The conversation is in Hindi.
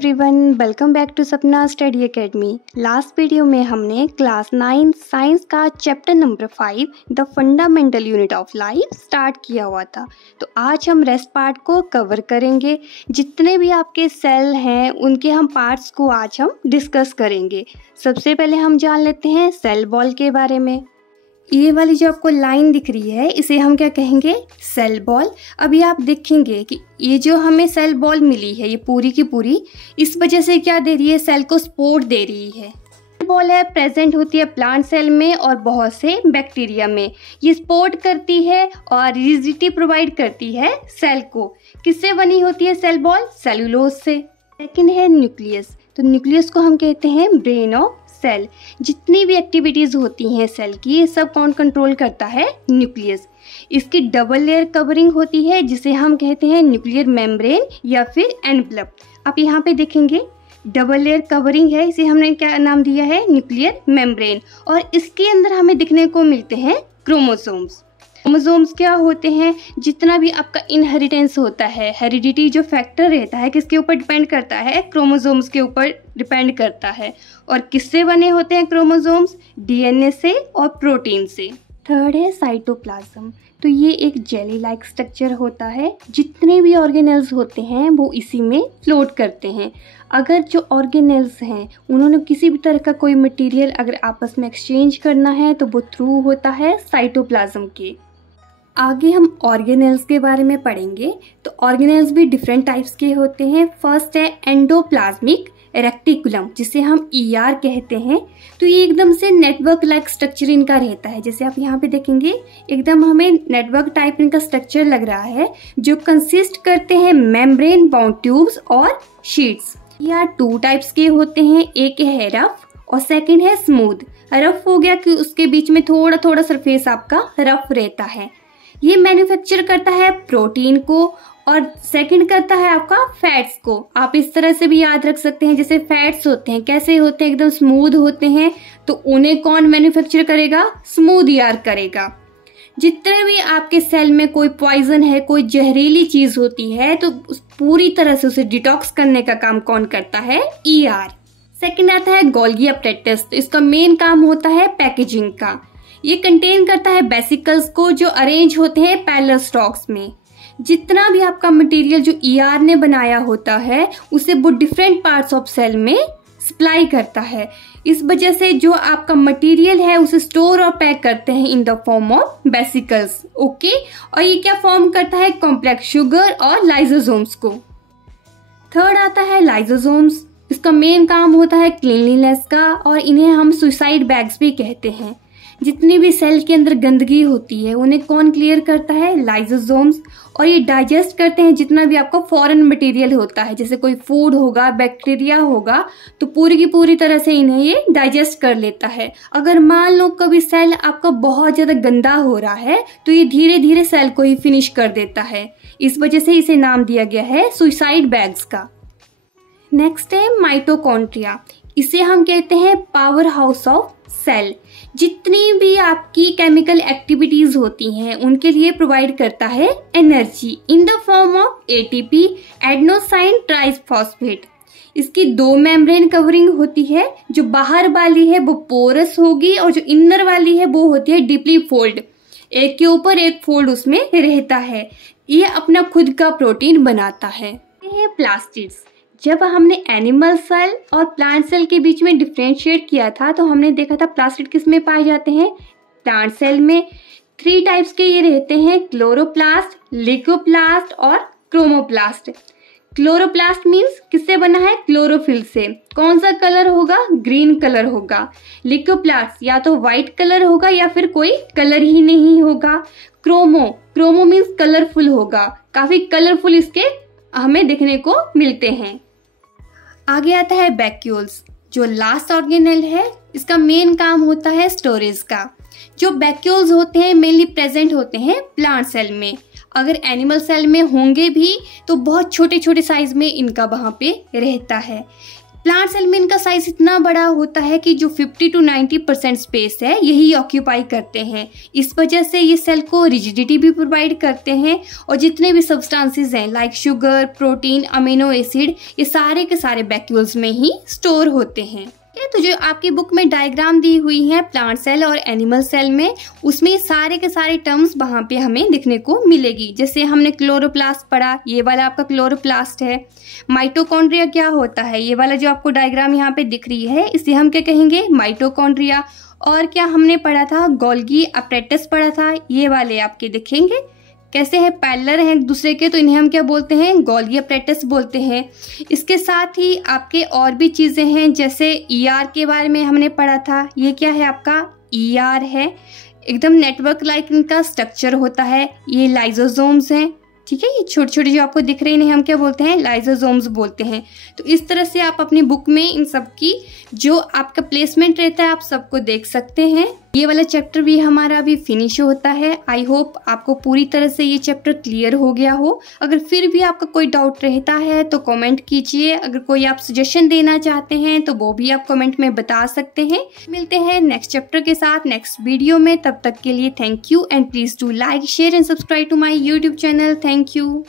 एवरीवन, वेलकम बैक टू सपना स्टडी एकेडमी। लास्ट वीडियो में हमने क्लास 9 साइंस का chapter number 5 the fundamental unit of life start किया हुआ था। तो आज हम रेस्ट पार्ट को कवर करेंगे। जितने भी आपके सेल हैं उनके हम पार्ट्स को आज हम डिस्कस करेंगे। सबसे पहले हम जान लेते हैं सेल वॉल के बारे में। ये वाली जो आपको लाइन दिख रही है इसे हम क्या कहेंगे, सेल बॉल। अभी आप देखेंगे कि ये जो हमें सेल बॉल मिली है ये पूरी की पूरी इस वजह से क्या दे रही है, सेल को सपोर्ट दे रही है। सेल बॉल है प्रेजेंट होती है प्लांट सेल में और बहुत से बैक्टीरिया में। ये सपोर्ट करती है और रिजिडिटी प्रोवाइड करती है सेल को। किससे बनी होती है सेल बॉल? सेलुलोज से। सेकेंड है न्यूक्लियस। तो न्यूक्लियस को हम कहते हैं ब्रेन ऑफ सेल। जितनी भी एक्टिविटीज होती हैं सेल की ये सब कौन कंट्रोल करता है? न्यूक्लियस। इसकी डबल लेयर कवरिंग होती है जिसे हम कहते हैं न्यूक्लियर मेम्ब्रेन या फिर एनवलप। आप यहाँ पे देखेंगे डबल लेयर कवरिंग है, इसे हमने क्या नाम दिया है? Nuclear membrane. और इसके अंदर हमें दिखने को मिलते हैं क्रोमोसोम्स। क्रोमोसोम्स क्या होते हैं? जितना भी आपका इनहेरिटेंस होता है, हेरिडिटी जो फैक्टर रहता है किसके ऊपर डिपेंड करता है? क्रोमोसोम्स के ऊपर डिपेंड करता है। और किससे बने होते हैं क्रोमोसोम्स? डीएनए से और प्रोटीन से। थर्ड है साइटोप्लाज्म। तो ये एक जेली लाइक स्ट्रक्चर होता है। जितने भी ऑर्गेनेल्स होते हैं वो इसी में फ्लोट करते हैं। अगर जो ऑर्गेनेल्स हैं उन्होंने किसी भी तरह का कोई मटेरियल अगर आपस में एक्सचेंज करना है तो वो थ्रू होता है साइटोप्लाज्म के। आगे हम ऑर्गेनेल्स के बारे में पढ़ेंगे। तो ऑर्गेनेल्स भी डिफरेंट टाइप्स के होते हैं। फर्स्ट है एंडोप्लाज्मिक रेक्टिकुलम जिसे हम ईआर कहते हैं। तो ये एकदम से नेटवर्क लाइक स्ट्रक्चर इनका रहता है। जैसे आप यहाँ पे देखेंगे एकदम हमें नेटवर्क टाइप इनका स्ट्रक्चर लग रहा है जो कंसिस्ट करते हैं मेम्ब्रेन बाउंड ट्यूब्स और शीट्स। ईआर टू टाइप्स के होते हैं, एक है रफ और सेकंड है स्मूथ। रफ हो गया कि उसके बीच में थोड़ा थोड़ा सरफेस आपका रफ रहता है। ये मैन्युफैक्चर करता है प्रोटीन को और सेकंड करता है आपका फैट्स को। आप इस तरह से भी याद रख सकते हैं, जैसे फैट्स होते हैं कैसे होते हैं, एकदम स्मूथ होते हैं, तो उन्हें कौन मैन्युफैक्चर करेगा? स्मूथ ईआर करेगा। जितने भी आपके सेल में कोई पॉइजन है, कोई जहरीली चीज होती है तो पूरी तरह से उसे डिटॉक्स करने का काम कौन करता है? ईआर। सेकंड आता है गोल्गी अपरेटस। तो इसका मेन काम होता है पैकेजिंग का। ये कंटेन करता है वेसिकल्स को जो अरेंज होते हैं पैरेलल स्टॉक्स में। जितना भी आपका मटेरियल जो ईआर ने बनाया होता है उसे वो डिफरेंट पार्ट्स ऑफ सेल में सप्लाई करता है। इस वजह से जो आपका मटेरियल है उसे स्टोर और पैक करते हैं in the form of vesicles. Okay, और ये क्या फॉर्म करता है? कॉम्प्लेक्स शुगर और लाइसोसोम्स को। थर्ड आता है लाइसोसोम्स। इसका मेन काम होता है क्लीनलीनेस का और इन्हें हम सुसाइड बैग्स भी कहते हैं। जितनी भी सेल के अंदर गंदगी होती है उन्हें कौन क्लियर करता है? लाइसोसोम्स। और ये डाइजेस्ट करते हैं जितना भी आपका फॉरेन मटेरियल होता है, जैसे कोई फूड होगा, बैक्टीरिया होगा, तो पूरी की पूरी तरह से इन्हें ये डाइजेस्ट कर लेता है। अगर मान लो कभी सेल आपका बहुत ज्यादा गंदा हो रहा है तो ये धीरे धीरे सेल को ही फिनिश कर देता है। इस वजह से इसे नाम दिया गया है सुसाइड बैग्स का। नेक्स्ट है माइटोकॉन्ड्रिया। इसे हम कहते हैं पावर हाउस ऑफ सेल। जितनी भी आपकी केमिकल एक्टिविटीज होती हैं उनके लिए प्रोवाइड करता है energy in the form of ATP, adenosine triphosphate. इसकी दो मेम्ब्रेन कवरिंग होती है। जो बाहर वाली है वो पोरस होगी और जो इनर वाली है वो होती है डीपली फोल्ड। एक के ऊपर एक फोल्ड उसमें रहता है। ये अपना खुद का प्रोटीन बनाता है। ये है प्लास्टिड्स। जब हमने एनिमल सेल और प्लांट सेल के बीच में डिफ्रेंशिएट किया था तो हमने देखा था प्लास्टिड किस में पाए जाते हैं? प्लांट सेल में। 3 टाइप्स के ये रहते हैं, क्लोरोप्लास्ट, लिकोप्लास्ट और क्रोमोप्लास्ट। क्लोरोप्लास्ट मीन्स किससे बना है? क्लोरोफिल से। कौन सा कलर होगा? ग्रीन कलर होगा। लिकोप्लास्ट या तो व्हाइट कलर होगा या फिर कोई कलर ही नहीं होगा। क्रोमो मीन्स कलरफुल होगा। काफी कलरफुल इसके हमें देखने को मिलते हैं। आगे आता है वैक्यूल्स। जो लास्ट ऑर्गेनेल है इसका मेन काम होता है स्टोरेज का। जो वैक्यूल्स होते हैं मेनली प्रेजेंट होते हैं प्लांट सेल में। अगर एनिमल सेल में होंगे भी तो बहुत छोटे छोटे साइज में इनका वहाँ पे रहता है। प्लांट सेल में इनका साइज इतना बड़ा होता है कि जो 50 to 90% स्पेस है यही ऑक्यूपाई करते हैं। इस वजह से ये सेल को रिजिडिटी भी प्रोवाइड करते हैं और जितने भी सब्सटेंसेस हैं like sugar, protein, amino acid, ये सारे के सारे वैक्यूल्स में ही स्टोर होते हैं। तो जो आपकी बुक में डायग्राम दी हुई है प्लांट सेल और एनिमल सेल में, उसमें सारे के सारे टर्म्स वहाँ पे हमें दिखने को मिलेगी। जैसे हमने क्लोरोप्लास्ट पढ़ा, ये वाला आपका क्लोरोप्लास्ट है। माइटोकॉन्ड्रिया क्या होता है, ये वाला जो आपको डायग्राम यहाँ पे दिख रही है इसे हम क्या कहेंगे, माइटोकॉन्ड्रिया। और क्या हमने पढ़ा था, गोल्गी अपरेटस पढ़ा था, ये वाले आपके दिखेंगे कैसे है, पैरेलल हैं एक दूसरे के, तो इन्हें हम क्या बोलते हैं, गोल्गी अपरेटस बोलते हैं। इसके साथ ही आपके और भी चीज़ें हैं, जैसे ईआर के बारे में हमने पढ़ा था। ये क्या है आपका, ईआर है, एकदम नेटवर्क लाइक इनका स्ट्रक्चर होता है। ये लाइजोसोम्स हैं, ठीक है, ये छोटे छोटे जो आपको दिख रहे हैं इन्हें हम क्या बोलते हैं, लाइजोसोम्स बोलते हैं। तो इस तरह से आप अपनी बुक में इन सब की जो आपका प्लेसमेंट रहता है आप सबको देख सकते हैं। ये वाला चैप्टर भी हमारा अभी फिनिश होता है। आई होप आपको पूरी तरह से ये चैप्टर क्लियर हो गया हो। अगर फिर भी आपका कोई डाउट रहता है तो कमेंट कीजिए। अगर कोई आप सजेशन देना चाहते हैं तो वो भी आप कमेंट में बता सकते हैं। मिलते हैं नेक्स्ट चैप्टर के साथ नेक्स्ट वीडियो में। तब तक के लिए thank you and please do like, share and subscribe to my YouTube channel. Thank you.